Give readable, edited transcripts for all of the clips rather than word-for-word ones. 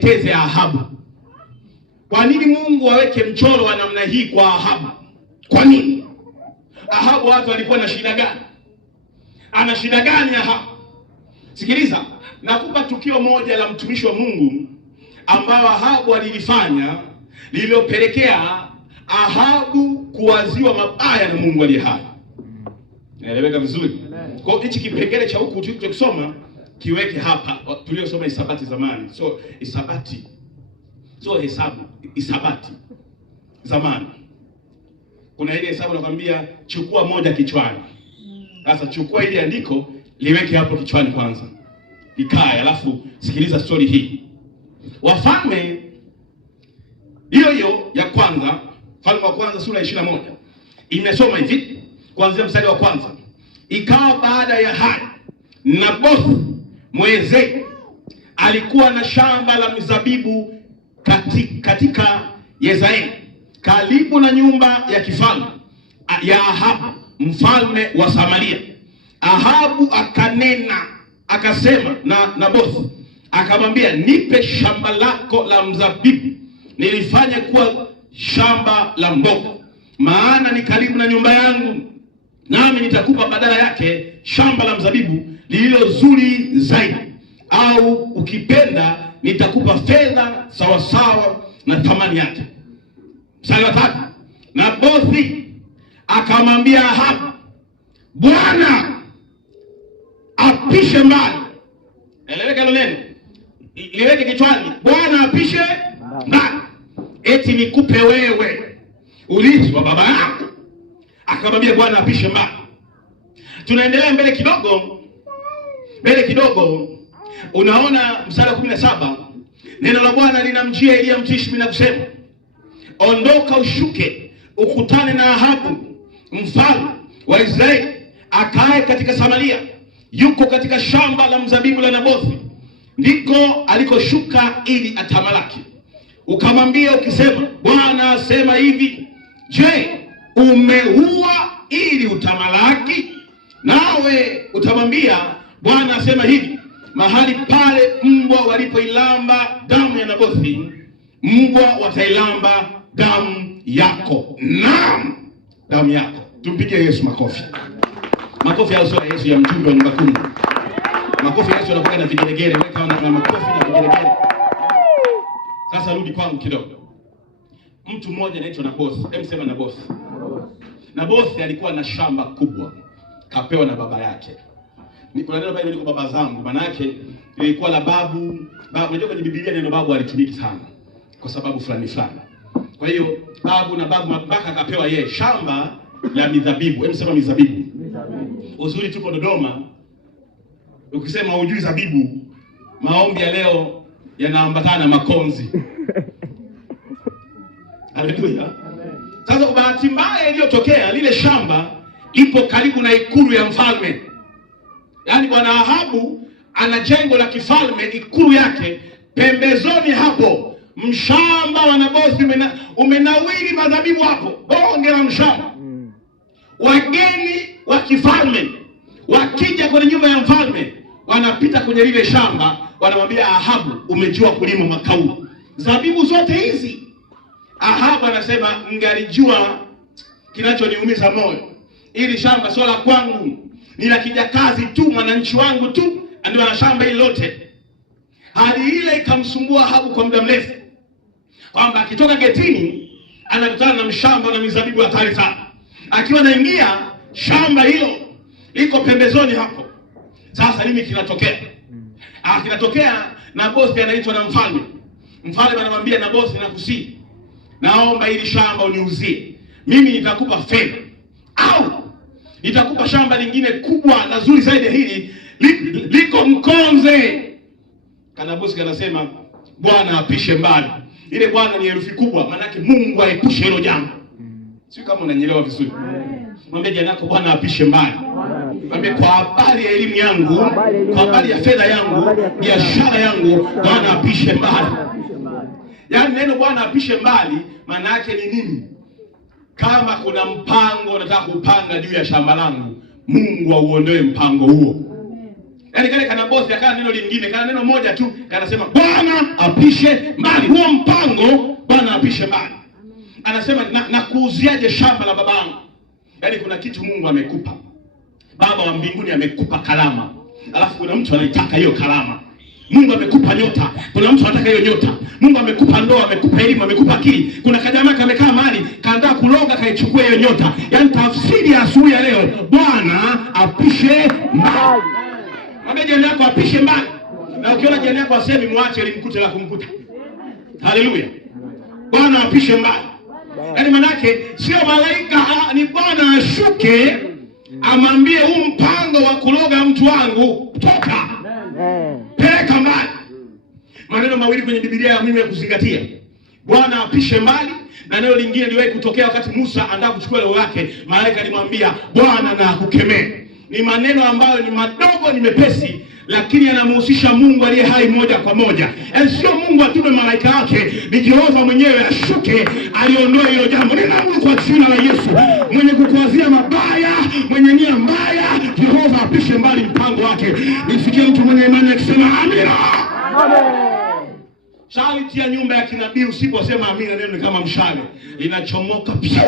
teze Ahabu. Kwa nini Mungu aweke mchoro wa namna hii kwa Ahabu? Kwa nini? Ahabu watu walikuwa na shida gani? Ana shida gani Ahabu? Sikiliza, nakupa tukio moja la mtumishi wa Mungu ambao Ahabu alilifanya lililopelekea Ahabu kuwaziwa mabaya na Mungu aliye hai. Naeleweka vizuri? Kwa hichi kipengele cha huku tulichosoma kiweke hapa. Tuliosoma Isabati zamani. So Isabati. So hesabu, Isabati zamani. Kuna ile hesabu nakwambia chukua moja kichwani. Sasa chukua ile andiko liweke hapo kichwani kwanza. Ikae, alafu sikiliza story hii. Wafalme hiyo ya kwanza, Mfalme wa kwanza sura ya 21. Imesoma hivi kuanzia mstari wa kwanza. Ikawa baada ya haya, Nabothi Mwezei alikuwa na shamba la mizabibu katika Yezaeli, karibu na nyumba ya kifalme ya Ahabu mfalme wa Samaria. Ahabu akanena akasema na Nabothi, akamwambia, nipe shamba lako la mzabibu nilifanye kuwa shamba la mboga, maana ni karibu na nyumba yangu, nami nitakupa badala yake shamba la mzabibu lililo zuri zaidi, au ukipenda nitakupa fedha sawasawa na thamani yake. Mstari wa 3. Nabothi akamwambia Ahabu, Bwana apishe mbali. Eleweka hilo neno, liweke kichwani. Bwana apishe mbali, eti nikupe wewe urithi wa baba yako. Akamwambia Bwana apishe mbali. Tunaendelea mbele kidogo, unaona mstari wa 17. Neno la Bwana linamjia Elia Mtishbi na kusema, ondoka ushuke ukutane na Ahabu mfalme wa Israeli akae katika Samaria, yuko katika shamba la mzabibu la Nabothi, ndiko alikoshuka ili atamalaki. Ukamwambia ukisema, Bwana asema hivi, je, umeua ili utamalaki? Nawe utamwambia, Bwana asema hivi, mahali pale mbwa walipoilamba damu ya Nabothi, mbwa watailamba damu yako. Naam, damu yako. Tumpigie Yesu makofi. Makofi ya Yesu ya mjumbe wa nyumba kumi. Makofi ya Yesu yanakuwa na vigelegele. Weka na makofi na vigelegele. Sasa rudi kwangu kidogo. Mtu mmoja anaitwa Nabothi. Hebu sema Nabothi. Nabothi alikuwa na shamba kubwa, kapewa na baba yake. Kuna neno pale liko baba zangu, maana yake ilikuwa la babu. Unajua kwenye Biblia neno babu alitumiki sana kwa sababu fulani. Kwa hiyo babu na babu mpaka akapewa yeye shamba la mizabibu. Hebu sema mizabibu. Uzuri tuko Dodoma. Ukisema hujui zabibu, maombi ya leo yanaambatana na makonzi. Haleluya. Sasa kwa bahati mbaya iliyotokea, lile shamba ipo karibu na ikulu ya mfalme. Yaani bwana Ahabu ana jengo la kifalme, ikulu yake pembezoni hapo. Mshamba wa Nabothi umenawiri mazabibu hapo. Bonge la mshamba. Wageni wa kifalme wakija kwenye nyumba ya mfalme, wanapita kwenye lile shamba, wanamwambia Ahabu, umejua kulima mwaka huu zabibu zote hizi? Ahabu anasema, mngalijua kinachoniumiza moyo, ili shamba sio la kwangu, ni la kijakazi tu, mwananchi wangu tu ndio ana shamba hili lote. Hali ile ikamsumbua Ahabu kwa muda mrefu, kwamba akitoka getini anakutana na mshamba na mizabibu hatari sana. Akiwa anaingia shamba hilo liko pembezoni hapo. Sasa nini kinatokea? Kinatokea Nabothi anaitwa na mfalme. Mfalme anamwambia Nabothi, nakusihi, naomba hili shamba uniuzie. Mimi nitakupa fedha, au nitakupa shamba lingine kubwa na zuri zaidi hili, liko Mkonze. Nabothi anasema, Bwana apishe mbali. Ile Bwana ni herufi kubwa, maana yake Mungu aepushe hilo jambo. Sio kama unanielewa vizuri. Mwambie jirani yako, Bwana apishe mbali. Mwambie, kwa habari ya elimu yangu, kwa habari ya fedha yangu, biashara yangu, Bwana apishe mbali. Yaani neno Bwana apishe mbali maana yake ni nini? Kama kuna mpango nataka kupanga juu ya shamba langu, Mungu auondoe mpango huo. Yaani kale kana bosi akana neno lingine, kana neno moja tu, kanasema Bwana apishe mbali. Huo mpango Bwana apishe mbali. Anasema na kuuziaje shamba la babangu? Yaani kuna kitu Mungu amekupa. Baba wa mbinguni amekupa kalama. Alafu kuna mtu anaitaka hiyo kalama. Mungu amekupa nyota, kuna mtu anataka hiyo nyota. Mungu amekupa ndoa, amekupa elimu, amekupa akili. Kuna kajamaa kamekaa mahali, kaandaa kuloga kaichukua hiyo nyota. Yaani tafsiri ya asubuhi ya leo, Bwana apishe mbali. Mwambie jirani yako apishe mbali. Na ukiona jirani yako asemi muache limkute la kumkuta. Haleluya. Bwana apishe mbali. Yaani manake sio malaika, ni Bwana ashuke amwambie huu mpango wa kuloga mtu wangu toka. Peleka mbali. Maneno mawili kwenye Biblia ya mimi ya kuzingatia. Bwana apishe mbali, na neno lingine liwahi kutokea wakati Musa anataka kuchukua roho yake, malaika alimwambia Bwana na akukemee. Ni maneno ambayo ni madogo, ni mepesi, lakini yanamhusisha Mungu aliye hai moja kwa moja. Yaani sio Mungu atume malaika wake, ni Jehova mwenyewe ashuke aliondoe hilo jambo. Ninaamuru kwa jina la Yesu, mwenye kukuazia mabaya, mwenye nia mbaya, Jehova apishe mbali mpango wake. Nisikie mtu mwenye imani akisema amina. Amen. Sharti ya nyumba ya kinabii, usiposema amina, neno ni kama mshale, linachomoka piu.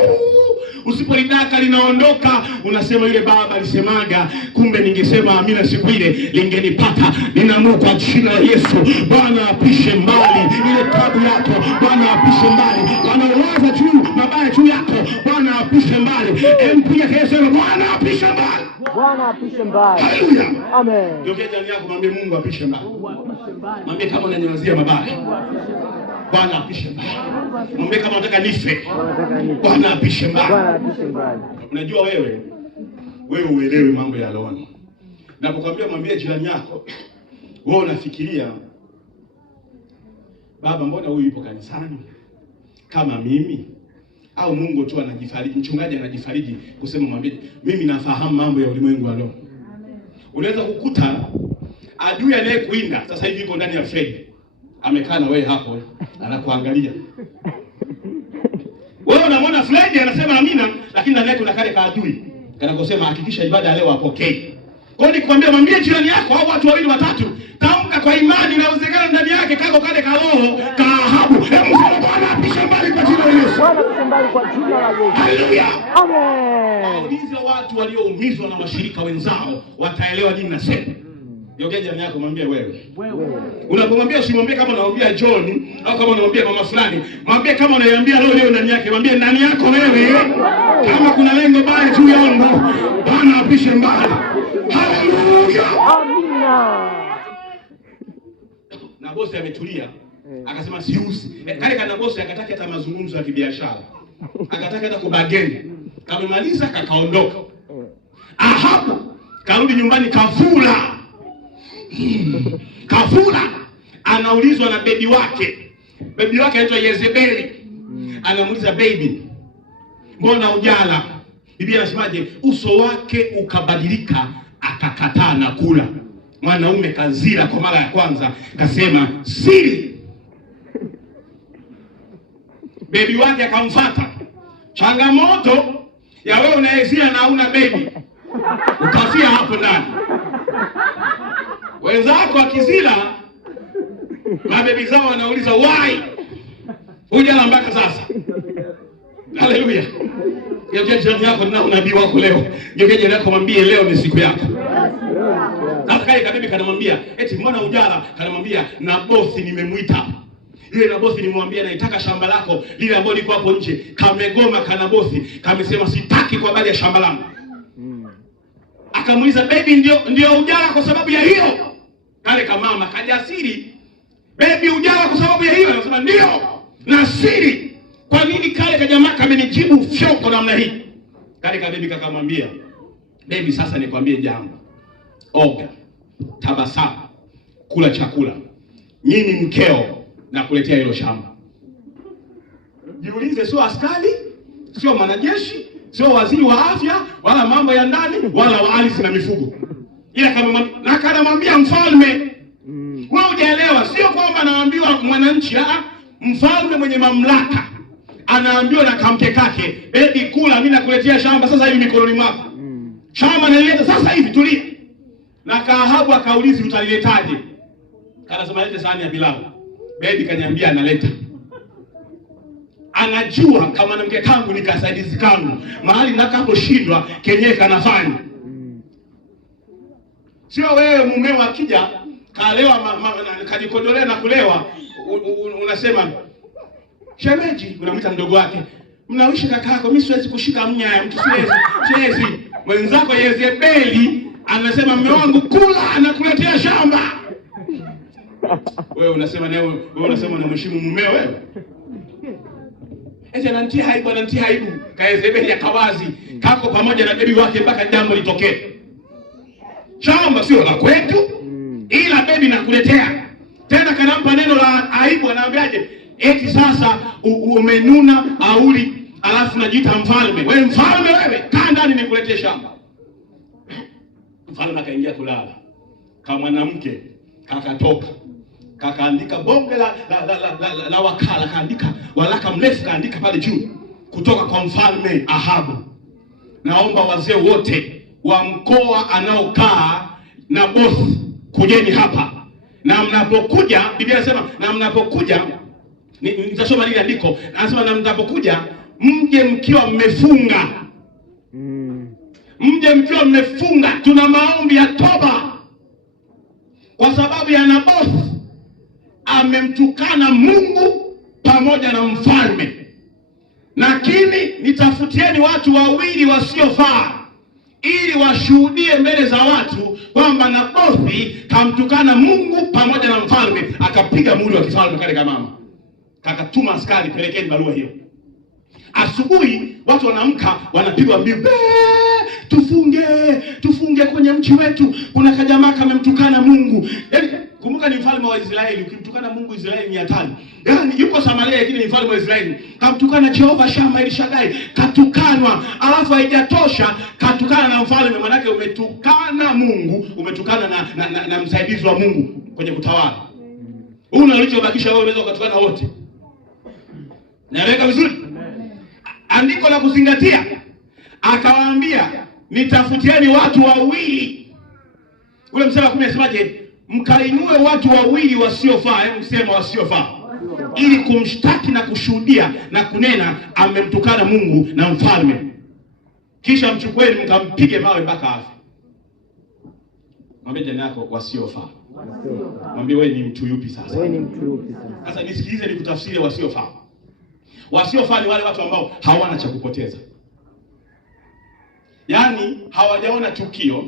Usipolidaka linaondoka, unasema yule baba alisemaga, kumbe ningesema amina siku ile lingenipata. Ninaamuru kwa jina la Yesu, Bwana apishe mbali ile tabu yako. Bwana apishe mbali wanaowaza juu mabaya juu yako. Bwana apishe mbali. Mpia kesho, Bwana apishe mbali. Bwana apishe mbali. Haleluya. Amen. Ndio jirani yako mwambie Mungu apishe mbali. Mwambie kama unanyazia mabaya, Bwana apishe mbali. Mwambie kama unataka nife, Bwana apishe mbali. Bwana apishe mbali. Unajua wewe uelewe mambo ya roho. Napokuambia mwambie jirani yako, wewe unafikiria baba, mbona huyu yupo kanisani kama mimi? Au Mungu tu anajifariji, mchungaji anajifariji kusema mwambie mimi nafahamu mambo ya ulimwengu wa roho. Unaweza kukuta adui anayekuinda sasa hivi yuko ndani ya Fred. Amekaa na wewe hapo, anakuangalia. Wewe unamwona Fred anasema amina, lakini ndani yake kuna kale ka adui kanakosema hakikisha ibada leo apokee. Kwa hiyo nikwambia, mwambie jirani yako au watu wawili watatu, tamka kwa imani, inawezekana ndani yake kako kale ka roho ka Ahabu. Hebu sema Bwana apishe mbali kwa jina la Yesu. Bwana apishe mbali kwa jina la Yesu. Haleluya. Amen. Hizo watu walioumizwa na washirika wenzao wataelewa nini nasema. Yogea jirani yako, mwambie wewe. Unapomwambia usimwambie kama unamwambia John au kama unamwambia mama fulani. Mwambie kama unaiambia roho leo ndani yake, mwambie ndani yako wewe. Kama kuna lengo baya juu yangu, Bwana apishe mbali. Haleluya. Amina. Na bosi ametulia, akasema siusi. Kale kana bosi akataka hata mazungumzo ya kibiashara. Akataka hata kubageni. Kamemaliza kakaondoka. Ahabu karudi nyumbani kavula. Kavula. Anaulizwa na bebi wake. Bebi wake anaitwa Yezebeli. Anamuuliza, baby, mbona hujala? Biblia inasemaje? Uso wake ukabadilika, akakataa na kula. Mwanaume kazira kwa mara ya kwanza, kasema siri. Bebi wake akamfuata. Changamoto ya wewe unaezia na una baby, utafia hapo ndani. Wenzako akizila, mabebi zao wanauliza why hujala mpaka sasa. Haleluya. Yeye jirani yako na unabii wako leo. Yeye jirani yako mwambie leo ni siku yako. Sasa kale kabibi kanamwambia, eti mbona hujala? Kanamwambia na bosi nimemuita. Yule na bosi nimwambia naitaka shamba lako lile ambalo liko hapo nje. Kamegoma kana bosi, kamesema sitaki kwa habari ya shamba langu. Akamuuliza, baby, ndio hujala kwa sababu ya hiyo? Kale kama mama kajasiri, baby, hujala kwa sababu ya hiyo? Anasema ndio. Na siri. Kwa nini kale kajamaa kamenijibu fyoko namna hii? Kale kabibi kakamwambia, baby, sasa nikwambie jambo. Oga, tabasamu, kula chakula. Mimi mkeo na kuletea hilo shamba. Jiulize, sio askari, sio mwanajeshi, sio waziri wa afya, wala mambo ya ndani, wala wa ardhi na mifugo. Ila kama na kanamwambia mfalme. Wewe hujaelewa, sio kwamba anaambiwa mwananchi, mfalme mwenye mamlaka. Anaambiwa na kamke kake, baby, kula, mimi nakuletea shamba sasa hivi mikononi mwako. Shamba nalileta sasa hivi, tulia. Na Ahabu akaulizi utaliletaje? Kanasema lete sahani ya pilau. Bebi kaniambia analeta. Anajua kama mwanamke kangu ni kasaidizi kangu. Mahali nitakaposhindwa kenyewe kanafanya. Sio wewe mumeo akija kalewa kajikodolea na kulewa unasema shemeji, unamwita mdogo wake, mnawishi kakako, mimi siwezi kushika mnyaya mtu, siwezi. Mwenzako Yezebeli anasema mume wangu kula, anakuletea shamba. Wewe unasema unamheshimu mumeo wewe? Eti anantia aibu ka Yezebeli akawazi kako pamoja na bebi wake mpaka jambo litokee. Shamba sio la kwetu, ila bebi nakuletea. Tena kanampa neno la aibu, anaambiaje? Eti sasa umenuna auli, alafu najiita mfalme. Wewe mfalme wewe, kaa ndani nikuletee shamba. Mfalme akaingia kulala. Kama mwanamke kakatoka. Kakaandika bonge la wakala, kaandika walaka mrefu, kaandika pale juu kutoka kwa mfalme Ahabu. Naomba wazee wote wa mkoa anaokaa na bosi kujeni hapa. Na mnapokuja, Biblia inasema na mnapokuja, nitasoma lile andiko, anasema na mnapokuja mje mkiwa mmefunga. Mje mkiwa mmefunga. Tuna maombi ya toba kwa sababu ya Nabothi amemtukana Mungu pamoja na mfalme. Lakini nitafutieni watu wawili wasiofaa ili washuhudie mbele za watu kwamba Nabothi kamtukana Mungu pamoja na mfalme, akapiga muhuri wa kifalme kale kama mama. Kakatuma askari, pelekeni barua hiyo. Asubuhi watu wanaamka, wanapigwa mbiu, tufunge kwenye mji wetu, kuna kajamaa kamemtukana Mungu. Yaani kumbuka ni mfalme wa Israeli, ukimtukana Mungu Israeli ni hatari. Yaani yuko Samaria lakini ni mfalme wa Israeli. Kamtukana Jehova Shama El Shaddai, katukanwa, alafu haijatosha katukana na mfalme. Manake umetukana Mungu, umetukana na msaidizi wa Mungu kwenye kutawala. Una ulichobakisha wewe, unaweza kutukana wote. Naeleweka vizuri? Andiko la kuzingatia, akawaambia nitafutieni watu wawili. Ule mstari wa 10 anasemaje? Mkainue watu wawili wasiofaa, msema wasiofaa, ili kumshtaki na kushuhudia na kunena amemtukana Mungu na mfalme. Kisha mchukueni mkampige mawe mpaka afe. Mwambie jana yako wasiofaa. Mwambie wewe ni mtu yupi sasa? Wewe ni mtu yupi sasa? Sasa nisikilize nikutafsirie wasiofaa. Wasiofaa ni wale watu ambao hawana cha kupoteza. Yaani hawajaona tukio,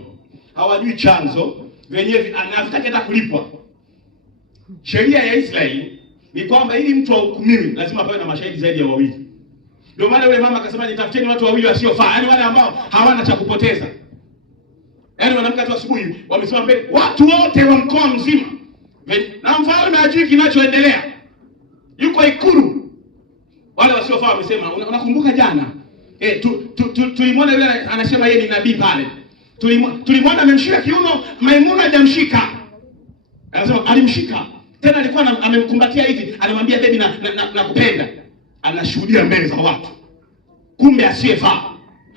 hawajui chanzo, wenyewe anataka hata kulipwa. Sheria ya Israeli ni kwamba ili mtu ahukumiwe lazima pawe na mashahidi zaidi ya wawili. Ndio maana yule mama akasema nitafuteni watu wawili wasiofaa, yaani wale ambao hawana cha kupoteza. Yaani wanamka tu asubuhi wamesema mbele watu wote wa mkoa mzima. Na mfalme hajui kinachoendelea. Yuko Ikulu. Wale wasiofaa wamesema unakumbuka jana? Tulimwona yule anasema yeye ni nabii pale. Tulimwona amemshika kiuno, Maimuna hajamshika. Anasema alimshika. Tena alikuwa amemkumbatia hivi, anamwambia baby na kupenda. Anashuhudia mbele za watu. Kumbe asiyefaa.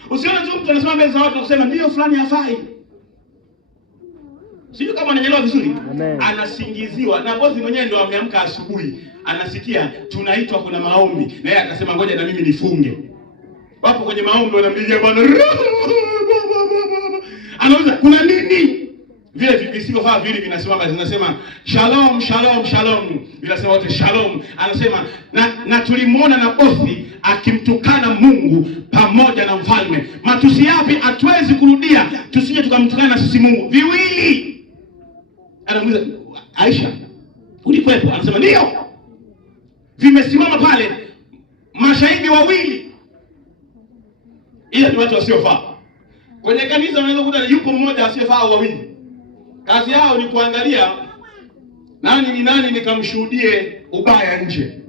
Usione tu mtu anasema mbele za watu kusema ndio fulani hafai. Sio kama ananyelewa vizuri. Amen. Anasingiziwa na bosi mwenyewe ndio ameamka asubuhi. Anasikia tunaitwa kuna maombi. Na yeye akasema ngoja na mimi nifunge. Wapo kwenye maombi wanamlilia Bwana. Anauliza kuna nini? Vile visivyofaa vile vinasimama zinasema shalom shalom shalom. Vinasema wote shalom. Anasema na tulimwona Nabothi akimtukana Mungu pamoja na mfalme. Matusi yapi hatuwezi kurudia tusije tukamtukana na sisi Mungu? Viwili. Anamuuliza Aisha, ulikuwepo? Anasema ndio. Vimesimama pale mashahidi wawili. Ila ni watu wasiofaa. Kwenye kanisa unaweza kukuta yupo mmoja asiyefaa au wawili. Kazi yao ni kuangalia nani nikamshuhudie ubaya nje.